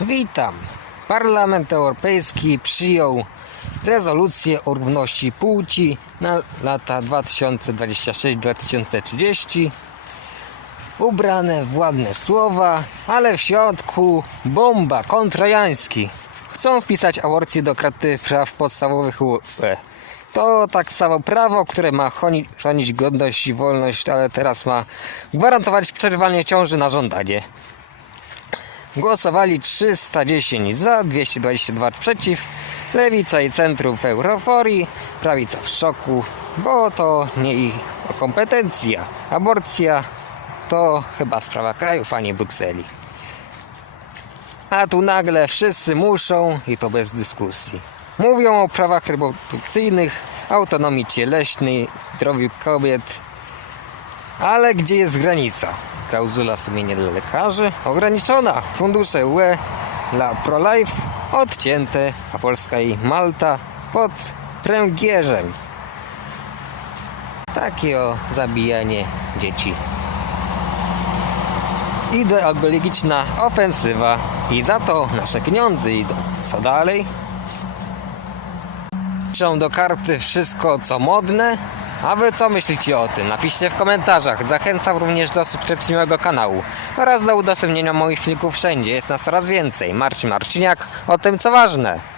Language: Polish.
Witam. Parlament Europejski przyjął rezolucję o równości płci na lata 2026-2030. Ubrane w ładne słowa, ale w środku bomba kontrajański. Chcą wpisać aborcję do kraty praw podstawowych UE. To tak samo prawo, które ma chroni- chronić godność i wolność, ale teraz ma gwarantować przerywanie ciąży na żądanie. Głosowali 310 za, 222 przeciw. Lewica i centrum w euforii, prawica w szoku, bo to nie ich kompetencja. Aborcja to chyba sprawa krajów, a nie Brukseli. A tu nagle wszyscy muszą, i to bez dyskusji. Mówią o prawach reprodukcyjnych, autonomii cieleśnej, zdrowiu kobiet, ale gdzie jest granica? Klauzula sumienia dla lekarzy ograniczona. Fundusze UE dla ProLife odcięte, a Polska i Malta pod pręgierzem. Takie o zabijanie dzieci. Ideologiczna ofensywa i za to nasze pieniądze idą. Co dalej? Piszą do karty wszystko co modne. A wy co myślicie o tym? Napiszcie w komentarzach. Zachęcam również do subskrypcji mojego kanału oraz do udostępnienia moich filmików wszędzie. Jest nas coraz więcej. Marcin Marciniak o tym co ważne.